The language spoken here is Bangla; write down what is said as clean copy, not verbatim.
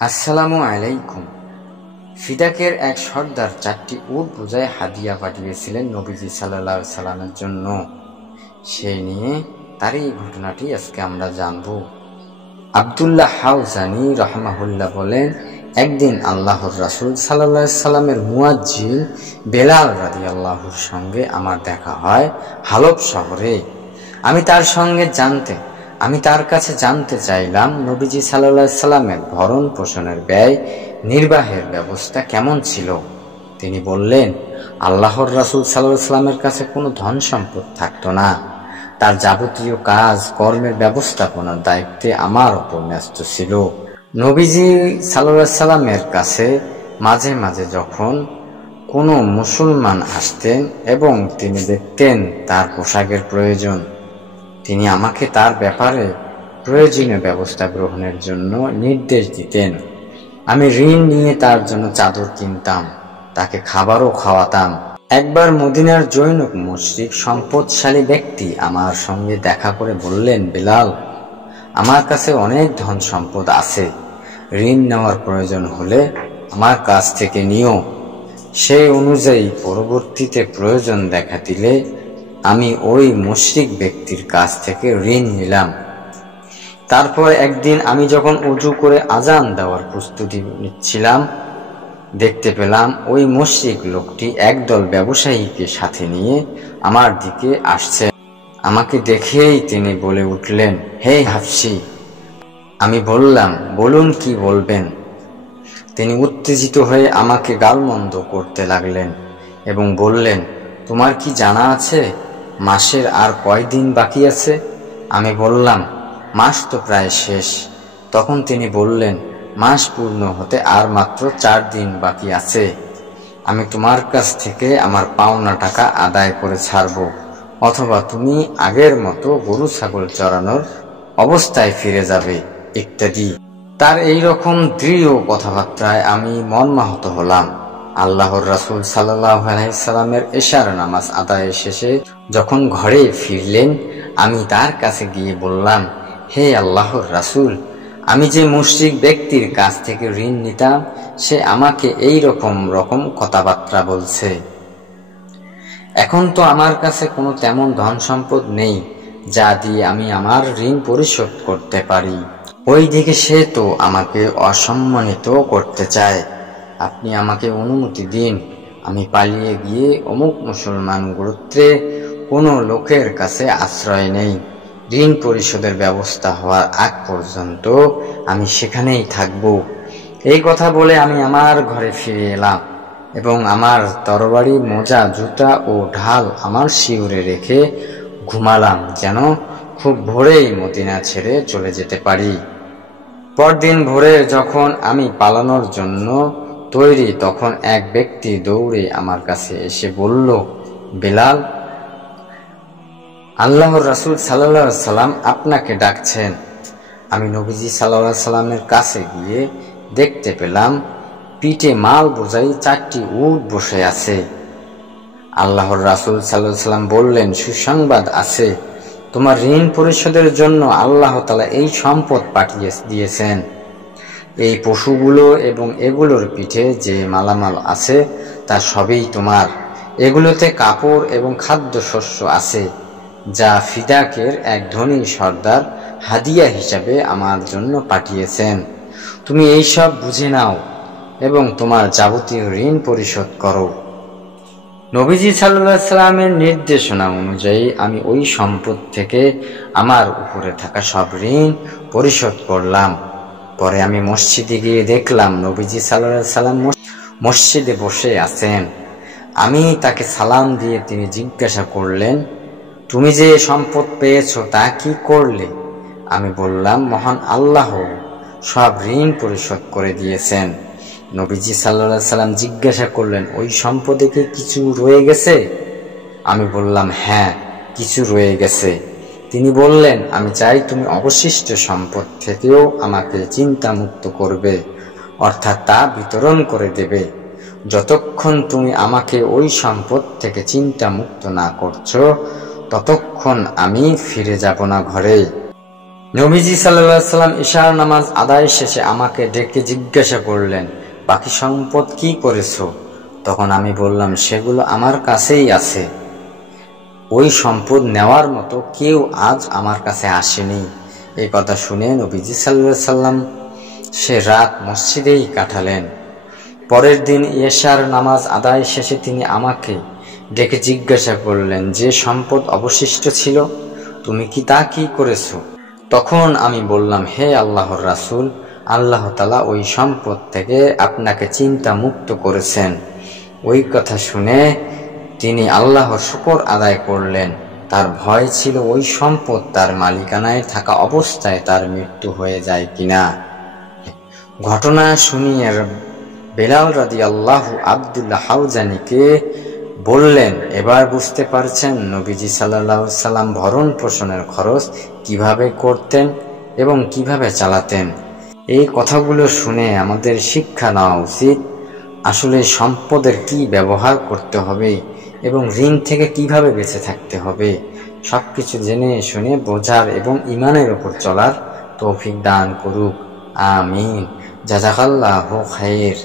আসসালামু আলাইকুম। ফিদাকের এক সর্দার 4টি উট বোঝায় হাদিয়া পাঠিয়েছিলেন নবীজি সাল্লাল্লাহু আলাইহি সাল্লামের জন্য। সেই নিয়ে তারই ঘটনাটি আজকে আমরা জানব। আব্দুল্লাহ হাওজানি রাহমাহুল্লাহ বলেন, একদিন আল্লাহর রাসূল সাল্লাল্লাহু আলাইহি সাল্লামের মুয়াজ্জিন বেলাল রাদিয়াল্লাহুর সঙ্গে আমার দেখা হয় হালব শহরে। আমি তার কাছে জানতে চাইলাম নবীজি সাল্লাল্লাহু আলাইহি সাল্লামের ভরণ পোষণের ব্যয় নির্বাহের ব্যবস্থা কেমন ছিল। তিনি বললেন, আল্লাহর রাসূল সাল্লাল্লাহু আলাইহি সাল্লামের কাছে কোনো ধন সম্পদ থাকতো না। তার যাবতীয় কাজ কর্মের ব্যবস্থাপনার দায়িত্বে আমার উপর ন্যস্ত ছিল। নবীজি সাল্লাল্লাহু আলাইহি সাল্লামের কাছে মাঝে মাঝে যখন কোনো মুসলমান আসতেন এবং তিনি দেখতেন তার পোশাকের প্রয়োজন, তিনি আমাকে তার ব্যাপারে প্রয়োজনীয় ব্যবস্থা গ্রহণের জন্য নির্দেশ দিতেন। আমি ঋণ নিয়ে তার জন্য চাদর কিনতাম, তাকে খাবারও খাওয়াতাম। একবার মদিনার জৈনক মুশরিক সম্পদশালী ব্যক্তি আমার সঙ্গে দেখা করে বললেন, বেলাল, আমার কাছে অনেক ধন সম্পদ আছে, ঋণ নেওয়ার প্রয়োজন হলে আমার কাছ থেকে নিও। সেই অনুযায়ী পরবর্তীতে প্রয়োজন দেখা দিলে আমি ওই মুশরিক ব্যক্তির কাছ থেকে ঋণ নিলাম। তারপর একদিন আমি যখন ওযু করে আজান দেওয়ার প্রস্তুতি নিচ্ছিলাম, দেখতে পেলাম ওই মুশরিক লোকটি একদল ব্যবসায়ীকে সাথে নিয়ে আমার দিকে আসছে। আমাকে দেখেই তিনি বলে উঠলেন, হে হাফসি। আমি বললাম, বলুন, কি বলবেন। তিনি উত্তেজিত হয়ে আমাকে গালমন্দ করতে লাগলেন এবং বললেন, তোমার কি জানা আছে মাসের আর কয়দিন বাকি আছে? আমি বললাম, মাস তো প্রায় শেষ। তখন তিনি বললেন, মাস পূর্ণ হতে আর মাত্র 4 দিন বাকি আছে। আমি তোমার কাছ থেকে আমার পাওনা টাকা আদায় করে ছাড়ব, অথবা তুমি আগের মতো গরু ছাগল চরানোর অবস্থায় ফিরে যাবে, ইত্যাদি। তার এই রকম দৃঢ় কথাবার্তায় আমি মর্মাহত হলাম। আল্লাহর রাসূল সাল্লাল্লাহু আলাইহি সাল্লামের এশার নামাজ আদায় শেষে যখন ঘরে ফিরলেন, আমি তার কাছে গিয়ে বললাম, হে আল্লাহর রাসূল, আমি যে মুশরিক ব্যক্তির কাছ থেকে ঋণ নিতাম, সে আমাকে এই রকম কথাবার্তা বলছে। এখন তো আমার কাছে কোনো তেমন ধন সম্পদ নেই যা দিয়ে আমি আমার ঋণ পরিশোধ করতে পারি। ওইদিকে সে তো আমাকে অসম্মানিত করতে চায়। আপনি আমাকে অনুমতি দিন, আমি পালিয়ে গিয়ে অমুক মুসলমান গোত্রে কোনো লোকের কাছে আশ্রয় নেই। ঋণ পরিশোধের ব্যবস্থা হওয়ার আগ পর্যন্ত আমি সেখানেই থাকব। এই কথা বলে আমি আমার ঘরে ফিরে এলাম এবং আমার তরবারি, মোজা, জুতা ও ঢাল আমার শিউরে রেখে ঘুমালাম, যেন খুব ভোরেই মদিনা ছেড়ে চলে যেতে পারি। পরদিন ভোরে যখন আমি পালানোর জন্য তৈরি, তখন এক ব্যক্তি দৌড়ে আমার কাছে এসে বলল, বেলাল, আল্লাহর রাসূল সাল্লাল্লাহু আলাইহি সাল্লাম আপনাকে ডাকছেন। আমি নবীজি সাল্লাল্লাহু আলাইহি সাল্লামের কাছে গিয়ে দেখতে পেলাম পিঠে মাল বোঝাই 4টি উট বসে আছে। আল্লাহর রাসূল সাল্লাল্লাহু আলাইহি সাল্লাম বললেন, সুসংবাদ আছে, তোমার ঋণ পরিশোধের জন্য আল্লাহ তাআলা এই সম্পদ পাঠিয়ে দিয়েছেন। এই পশুগুলো এবং এগুলোর পিঠে যে মালামাল আছে তা সবই তোমার। এগুলোতে কাপড় এবং খাদ্যশস্য আছে, যা ফিদাকের এক ধনী সর্দার হাদিয়া হিসাবে আমার জন্য পাঠিয়েছেন। তুমি এই সব বুঝে নাও এবং তোমার যাবতীয় ঋণ পরিশোধ করো। নবীজি সাল্লাল্লাহু আলাইহি সাল্লামের নির্দেশনা অনুযায়ী আমি ওই সম্পদ থেকে আমার উপরে থাকা সব ঋণ পরিশোধ করলাম। পরে আমি মসজিদে গিয়ে দেখলাম নবীজি সাল্লাল্লাহু আলাইহি সাল্লাম মসজিদে বসে আছেন। আমি তাকে সালাম দিয়ে তিনি জিজ্ঞাসা করলেন, তুমি যে সম্পদ পেয়েছো তা কি করলে? আমি বললাম, মহান আল্লাহ সব ঋণ পরিশোধ করে দিয়েছেন। নবীজি সাল্লাল্লাহু আলাইহি সাল্লাম জিজ্ঞাসা করলেন, ওই সম্পদে কি কিছু রয়ে গেছে? আমি বললাম, হ্যাঁ, কিছু রয়ে গেছে। তিনি বললেন, আমি চাই তুমি অবশিষ্ট সম্পদ থেকেও আমাকে চিন্তামুক্ত করবে, অর্থাৎ তা বিতরণ করে দেবে। যতক্ষণ তুমি আমাকে ওই সম্পদ থেকে চিন্তামুক্ত না করছো, ততক্ষণ আমি ফিরে যাব না ঘরে। নবীজি সাল্লাল্লাহু আলাইহি সাল্লাম ইশার নামাজ আদায় শেষে আমাকে ডেকে জিজ্ঞাসা করলেন, বাকি সম্পদ কি করেছো? তখন আমি বললাম, সেগুলো আমার কাছেই আছে। ওই সম্পদ নেওয়ার মতো কেউ আজ আমার কাছে আসেনি। এই কথা শুনে নবীজি সাল্লাল্লাহু আলাইহি সাল্লাম সে রাত মসজিদেই কাটালেন। পরের দিন ইশার নামাজ আদায় শেষে তিনি আমাকে ডেকে জিজ্ঞাসা করলেন, যে সম্পদ অবশিষ্ট ছিল তুমি কি তা কি করেছো? তখন আমি বললাম, হে আল্লাহর রাসূল, আল্লাহ তাআলা ওই সম্পদ থেকে আপনাকে চিন্তা মুক্ত করেছেন। ওই কথা শুনে তিনি আল্লাহর শুকর আদায় করলেন। তার ভয় ছিল ওই সম্পদ তার মালিকানায় থাকা অবস্থায় তার মৃত্যু হয়ে যায় কিনা। ঘটনা শুনিয়ে বেলাল রাদিয়াল্লাহু আব্দুল্লাহ হাউজানিকে বললেন, এবার বুঝতে পারছেন নবীজি সাল্লাল্লাহু আলাইহি সাল্লাম ভরণ পোষণের খরচ কিভাবে করতেন এবং কিভাবে চালাতেন। এই কথাগুলো শুনে আমাদের শিক্ষা নেওয়া উচিত, আসলে সম্পদের কি ব্যবহার করতে হবে এবং ঋণ থেকে কিভাবে বেঁচে থাকতে হবে। সবকিছু জেনে শুনে বোঝার এবং ঈমানের উপর চলার তৌফিক দান করুক। আমিন। জাযাকাল্লাহু খাইর।